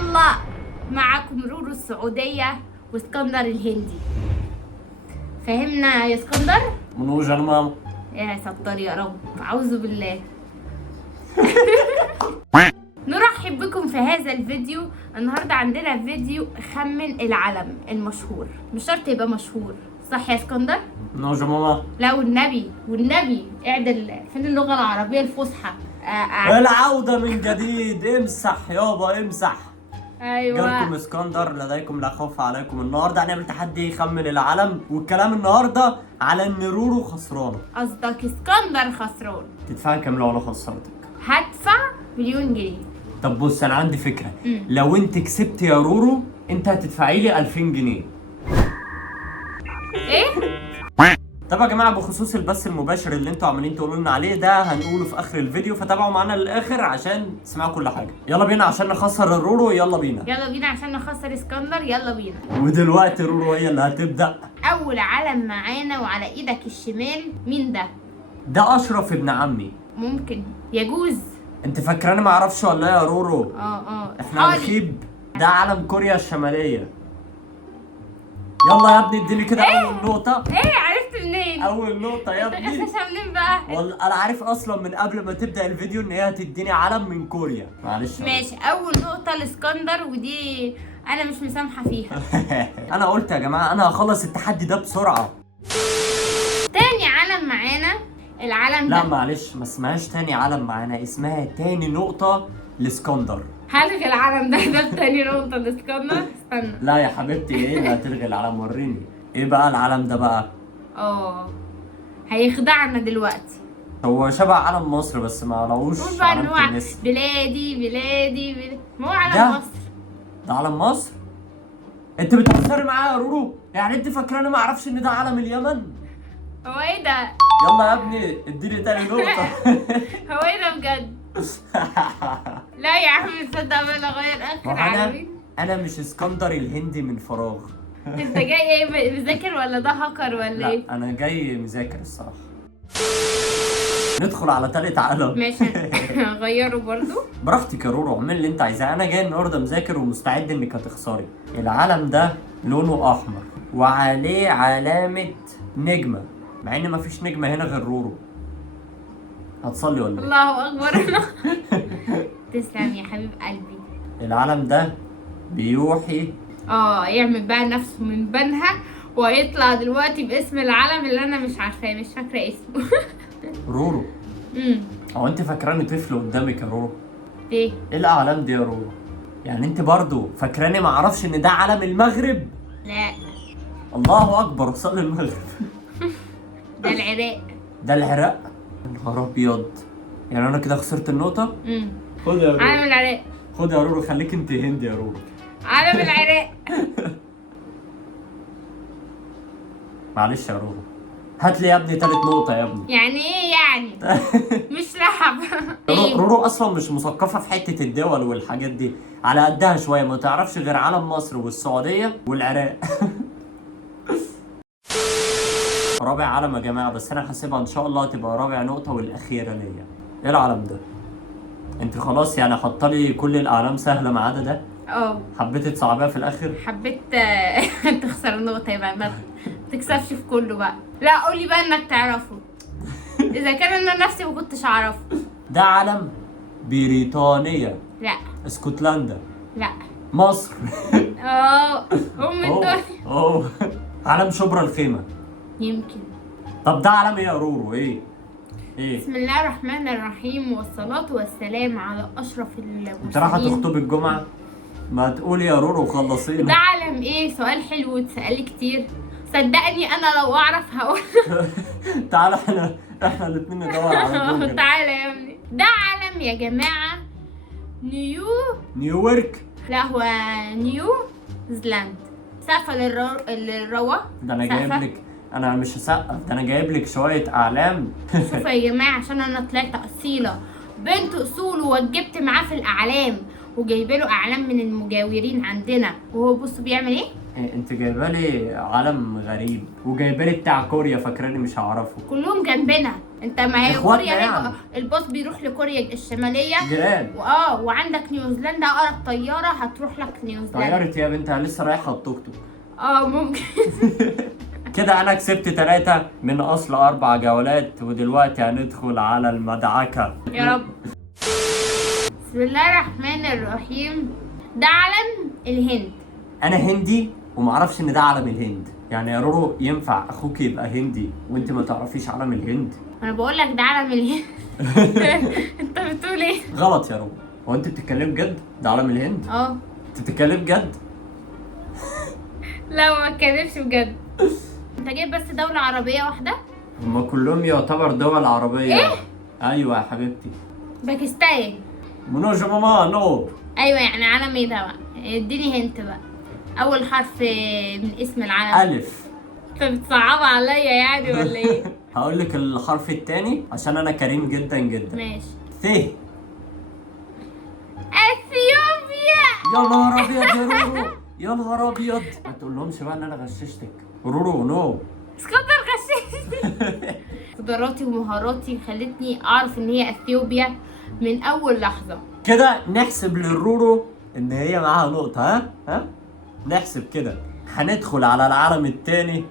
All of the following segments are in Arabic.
الله، معكم رورو السعودية واسكندر الهندي. فهمنا يا اسكندر؟ من وجه الماما. يا ستار يا رب، أعوذ بالله. نرحب بكم في هذا الفيديو. النهاردة عندنا فيديو خمن العلم المشهور، مش شرط يبقى مشهور، صح يا اسكندر؟ من وجه ماما. لا والنبي اعدل فين اللغة العربية الفصحى. العودة من جديد. امسح يابا امسح. ايوه جالكم اسكندر، لديكم لا خوف عليكم. النهارده هنعمل تحدي يخمن العلم، والكلام النهارده على ان رورو خسرانه. قصدك اسكندر خسران. تدفعي كام لو انا خسرتك؟ هدفع مليون جنيه. طب بص انا عندي فكره. لو انت كسبت يا رورو انت هتدفعي لي 2000 جنيه. ايه؟ طب يا جماعه بخصوص البث المباشر اللي انتوا عمالين تقولوا لنا عليه ده هنقوله في اخر الفيديو، فتابعوا معانا للاخر عشان تسمعوا كل حاجه. يلا بينا عشان نخسر الرورو. يلا بينا يلا بينا عشان نخسر اسكندر. يلا بينا. ودلوقتي رورو هي اللي هتبدا. اول علم معانا وعلى ايدك الشمال مين ده؟ ده اشرف ابن عمي. ممكن يجوز. انت فاكراني ما اعرفش ولا ايه يا رورو؟ حالي. احنا هنخيب. ده علم كوريا الشماليه. يلا يا ابني اديني كده اول نقطه. ايه عرفت منين؟ اول نقطه يا ابني. غشاشة منين بقى؟ والله انا عارف اصلا من قبل ما تبدا الفيديو ان هي هتديني علم من كوريا. معلش ماشي، اول نقطة لاسكندر ودي انا مش مسامحة فيها. انا قلت يا جماعه انا هخلص التحدي ده بسرعه. تاني علم معانا العلم ده. لا معلش ما اسمهاش تاني علم معانا، اسمها تاني نقطه لاسكندر. هلغي العلم ده تاني نقطة لاسكندر. استنى. لا يا حبيبتي ايه اللي هتلغي العلم؟ وريني ايه بقى العلم ده بقى. هيخدعنا دلوقتي. هو شبه علم مصر بس ما لهوش قول بقى ان علامة هو النسر. بلادي ما هو علم ده؟ مصر. ده علم مصر؟ انت بتهزري معايا يا رورو؟ يعني انت فاكراني ما اعرفش ان ده علم اليمن؟ هو ايه ده؟ يلا يا ابني اديني تاني نقطة. هو ايه ده بجد؟ لا يا عم تصدق بقى اغير اخر علمين. انا مش اسكندر الهندي من فراغ. انت جاي ايه مذاكر ولا ده هاكر ولا ايه؟ لا انا جاي مذاكر الصراحة. ندخل على تالت علم. ماشي. هغيره برضو. براحتك يا رورو، اعمل اللي انت عايزاه. انا جاي النهارده مذاكر ومستعد انك هتخسري. العلم ده لونه احمر وعليه علامة نجمة، مع ان مفيش نجمة هنا غير رورو. هتصلي ولا ايه؟ الله اكبر. تسلم يا حبيب قلبي. العلم ده بيوحي. يعمل بقى نفسه من بنها وهيطلع دلوقتي باسم العلم اللي انا مش عارفاه، مش فاكره اسمه. رورو. هو انت فاكراني طفل قدامك يا رورو؟ ايه الاعلام دي يا رورو؟ يعني انت برضو فاكراني ما اعرفش ان ده علم المغرب؟ لا الله اكبر، صلي المغرب. ده العراق. ده العراق؟ يا نهار ابيض، يعني انا كده خسرت النقطه. خد يا رورو. علم العراق. خد يا رورو، خليك انت هندي يا رورو. علم العراق. معلش يا رورو، هات لي يا ابني تالت نقطه يا ابني. يعني ايه يعني؟ مش لعب. رورو اصلا مش مثقفه في حته الدول والحاجات دي، على قدها شويه، ما تعرفش غير علم مصر والسعوديه والعراق. رابع علم يا جماعه، بس انا حاسبها ان شاء الله هتبقى رابع نقطه والاخيره ليا. ايه العلم ده؟ انت خلاص يعني حاطه لي كل الاعلام سهله ما عدا ده؟ حبيتي تصعبيها في الاخر؟ حبيت. تخسر النقطة يبقى ما تكسبش في كله بقى. لا قولي بقى انك تعرفه. اذا كان انا نفسي ما كنتش اعرفه. ده علم بريطانيا. لا اسكتلندا. لا. مصر. ام الدنيا. علم شبرا الخيمه. يمكن. طب ده علم ايه يا رورو؟ ايه بسم الله الرحمن الرحيم والصلاة والسلام على أشرف المرسلين. انت رايحة تخطبي الجمعة؟ ما تقولي يا رورو وخلصينا. ده علم ايه؟ سؤال حلو واتسألي كتير. صدقني أنا لو أعرف هقول. تعالى احنا الاتنين ندور على جوجل. تعالى يا ابني. ده علم يا جماعة نيويورك. لا هو نيوزيلاند. سقفة للروى. ده أنا جايب لك، انا مش هسقف، ده انا جايب لك شويه اعلام. شوفوا يا جماعه، عشان انا طلعت اصيله بنت اصول ووجبت معاه في الاعلام وجايبه له اعلام من المجاورين عندنا، وهو بصوا بيعمل ايه. انت جايبه لي علم غريب وجايبه لي بتاع كوريا، فاكراني مش هعرفه. كلهم جنبنا. انت ما هي إخواتنا كوريا يعني. الباص بيروح لكوريا الشماليه. جيران. وعندك نيوزيلندا، اقرب طياره هتروح لك نيوزيلندا. طيارة يا بنت، أنا لسه رايحه التوك توك. ممكن. كده انا كسبت 3 من اصل 4 جولات، ودلوقتي هندخل على المدعكة. يا رب. بسم الله الرحمن الرحيم. ده علم الهند. انا هندي ومعرفش ان ده علم الهند، يعني يا رورو ينفع اخوك يبقى هندي وانت ما تعرفيش علم الهند؟ انا بقول لك ده علم الهند. انت بتقول ايه؟ غلط يا رورو. هو انت بتتكلمي بجد؟ ده علم الهند؟ انت بتتكلمي بجد؟ لا ما اتكلمش بجد. انت جايب بس دولة عربية واحدة؟ هما كلهم يعتبر دول عربية. ايه؟ ايوه يا حبيبتي. باكستان. منوج ماما نو. ايوه يعني علم ايه ده بقى؟ اديني هنت بقى. اول حرف من اسم العلم. الف. انت بتصعبها عليا يعني ولا ايه؟ هقول لك الحرف الثاني عشان انا كريم جدا جدا. ماشي. ث. اثيوبيا. يا نهار ابيض يا رورو، يا نهار ابيض. ما تقولهمش بقى ان انا غششتك. رورو نو. اسكندر غششني. قدراتي ومهاراتي خلتني اعرف ان هي اثيوبيا من اول لحظة. كده نحسب للرورو ان هي معاها نقطة. ها نحسب كده. هندخل على العالم الثاني.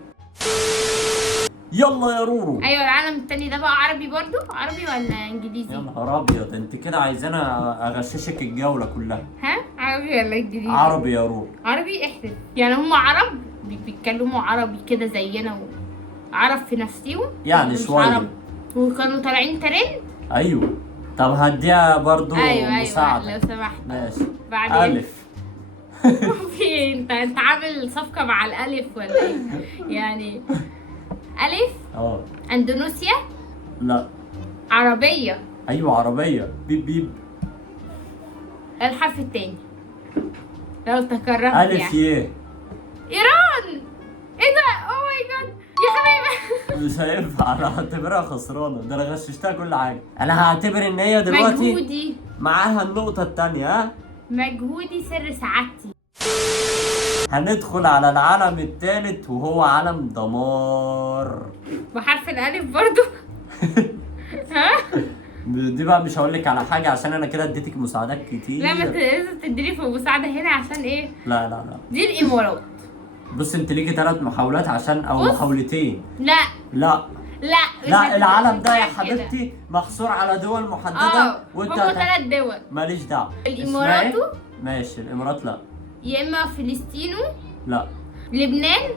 يلا يا رورو. ايوه العالم التاني ده بقى عربي برضو؟ عربي ولا انجليزي؟ يا نهار ابيض، انت كده عايزانا اغششك الجولة كلها. ها؟ عربي ولا انجليزي؟ عربي يا رورو. عربي. احسب يعني هم عرب بيتكلموا عربي كده زينا، وعرب في نفسهم يعني مش شوية. عرب. وكانوا طالعين ترند. ايوه. طب هديها برضو ايوه مساعدة. لو سمحت. ماشي. بعدين الف. في إيه؟ انت عامل صفقة مع الالف ولا ايه؟ يعني الف. اندونيسيا. لا. عربية. ايوه عربية. بيب بيب. الحرف التاني لو تكرمت الف يعني. يه. ايران. ايه ده؟ اوه ماي جاد يا حبيبي. مش هينفع، انا هعتبرها خسرانة، ده انا غششتها كل حاجة. انا هعتبر ان هي دلوقتي مجهودي. معاها النقطة التانية. مجهودي سر سعادتي. هندخل على العالم الثالث وهو عالم دمار. بحرف الالف برضو. ها؟ دي بقى مش هقول لك على حاجة عشان انا كده اديتك مساعدات كتير. لا ما لازم تديني في مساعدة هنا عشان ايه؟ لا لا لا. دي الامارات. بص انت ليكي 3 محاولات عشان او بص. محاولتين. لا لا لا لا، العالم ده يا كده. حبيبتي محصور على دول محددة هم 3 دول. ماليش دعوة. الامارات. اسمعي. ماشي الامارات لا. يا اما فلسطين. لا. لبنان.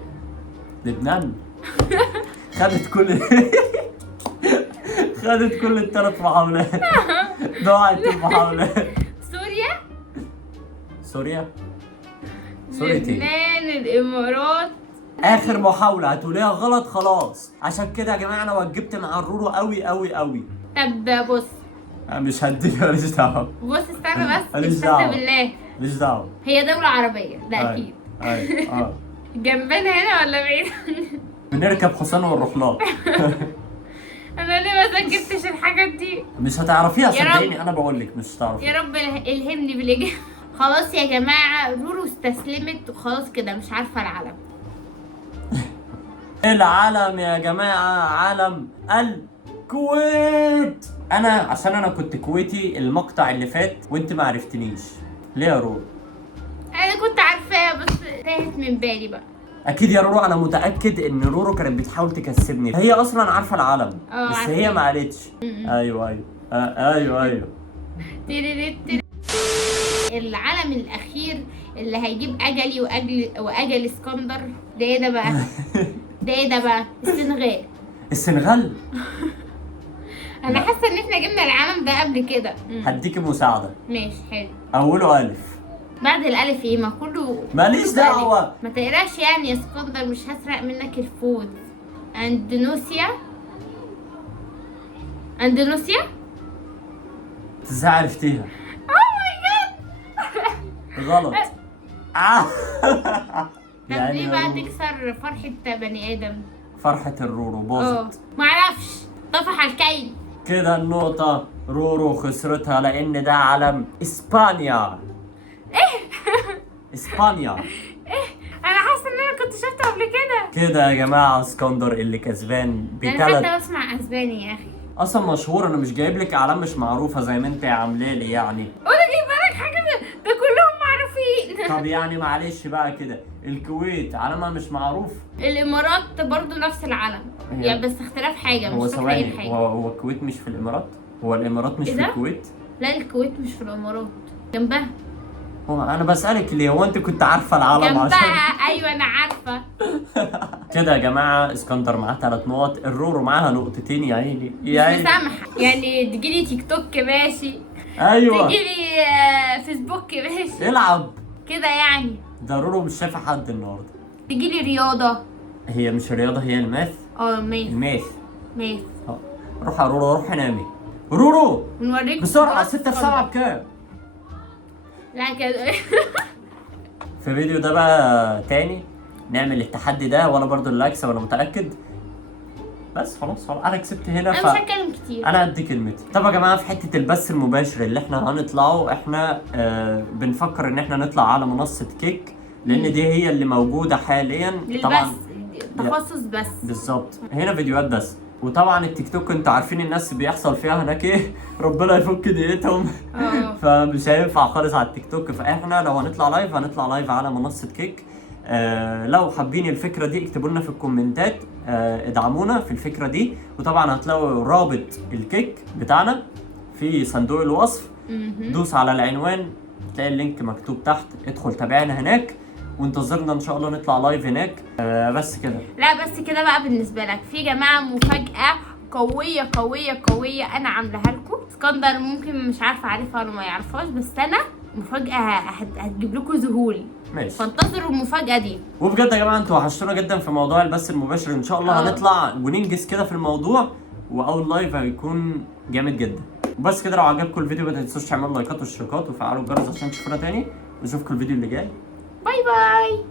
لبنان. خدت كل خدت كل ال3 محاولات. ضاعت المحاولات. سوريا. سوريا. سوريا ايه؟ لبنان. الامارات. اخر محاولة هتقوليها غلط خلاص. عشان كده يا جماعة انا وجبت مع الرورو قوي قوي قوي. طب بص. مش هديك، ماليش دعوة. بص استنى بس. ماليش استنى دعوة. بالله. ماليش دعوة. هي دولة عربية ده اكيد. ايوه جنبنا هنا ولا بعيد؟ بنركب حصان ونروح لها. انا ليه ما سجلتش الحاجات دي؟ مش هتعرفيها يا رب. صدقيني، انا بقول لك مش هتعرفيها. يا رب الهمني بالاجابه. خلاص يا جماعه رورو استسلمت وخلاص كده مش عارفه العلم. العلم يا جماعة علم الكويت. انا عشان انا كنت كويتي المقطع اللي فات وانت ما عرفتنيش ليه يا رورو؟ انا كنت عارفاه بس تاهت من بالي بقى. اكيد يا رورو، انا متاكد ان رورو كانت بتحاول تكسبني، هي اصلا عارفه العلم بس عارفة. هي ما قالتش. ايوه ايوه ايوه. العلم الاخير اللي هيجيب اجلي واجل اسكندر ده ايه ده بقى؟ ده ايه ده بقى؟ السنغال. السنغال. انا حاسه ان احنا جبنا العلم ده قبل كده. هديكي مساعده. ماشي حلو. اوله الف. بعد الالف ايه؟ ما كله ماليش دعوه. ما تقراش يعني يا اسكندر، مش هسرق منك الفوز. اندونيسيا. اندونيسيا. ازاي عرفتيها؟ اوه ماي جاد. غلط. طب ليه بقى تكسر فرحة بني ادم؟ فرحة الرورو باظت. معرفش. طفح الكيل. كده النقطة رورو خسرتها لأن ده علم إسبانيا. اسبانيا. انا حاسه ان انا كنت شفته قبل كده. كده يا جماعه اسكندر اللي كسبان انا بثلاث. حتى بسمع اسباني يا اخي. اصلا مشهور، انا مش جايب لك اعلام مش معروفه زي ما انت عامله لي يعني. وانا جايبه لك حاجه ده كلهم معروفين. طب يعني معلش بقى كده، الكويت علمها مش معروف. الامارات برضو نفس العلم يعني، بس اختلاف حاجه هو مش فاكره ايه ثواني، الحاجه. هو الكويت مش في الامارات؟ هو الامارات مش إيه في ده؟ الكويت؟ لا الكويت مش في الامارات، جنبها. هو انا بسالك ليه، هو انت كنت عارفه العلم عشان جنبها ايوه انا عارفه. كده يا جماعه اسكندر معاه 3 نقط، الرورو معاها نقطتين يا عيني مش يا عيني. مسامحه يعني، تجيلي تيك توك ماشي، ايوه تجيلي فيسبوك ماشي العب. كده يعني، ده رورو مش شايفه حد النهارده. تجيلي رياضه. هي مش الرياضه، هي الماث. ميث. الماث. ميث. روح يا رورو، روح نامي رورو ونوريك بسرعه. صورات 6 في 7 بكام؟ لا كده. في الفيديو ده بقى تاني نعمل التحدي ده، وانا برضو اللي هكسب انا متاكد. بس خلاص انا كسبت هنا. انا مش هتكلم كتير. انا هدي كلمتي. طب يا جماعه في حته البث المباشر اللي احنا هنطلعه، احنا بنفكر ان احنا نطلع على منصه كيك، لان دي هي اللي موجوده حاليا. طبعا للبس تخصص بس. بالظبط، هنا فيديوهات بس. وطبعا التيك توك انتوا عارفين الناس بيحصل فيها هناك ايه، ربنا يفك دقيقتهم. فمش هينفع خالص على التيك توك. فاحنا لو هنطلع لايف هنطلع لايف على منصه كيك. لو حابين الفكره دي اكتبوا لنا في الكومنتات، ادعمونا في الفكره دي. وطبعا هتلاقوا رابط الكيك بتاعنا في صندوق الوصف. دوس على العنوان تلاقي اللينك مكتوب تحت، ادخل تابعنا هناك وانتظرنا ان شاء الله نطلع لايف هناك. بس كده. لا بس كده بقى بالنسبه لك في جماعه مفاجاه قويه قويه قويه انا عاملاها لكم. اسكندر ممكن مش عارفه عارفها ولا ما يعرفهاش، بس انا مفاجاه هتجيب لكم ذهول. ماشي، فانتظروا المفاجاه دي. وبجد يا جماعه انتوا وحشتونا جدا في موضوع البث المباشر. ان شاء الله هنطلع وننجز كده في الموضوع، واول لايف هيكون جامد جدا. وبس كده، لو عجبكم الفيديو ما تنسوش تعملوا لايكات واشتراكات وفعلوا الجرس عشان تشوفونا تاني. ونشوفكم الفيديو اللي جاي. باي باي.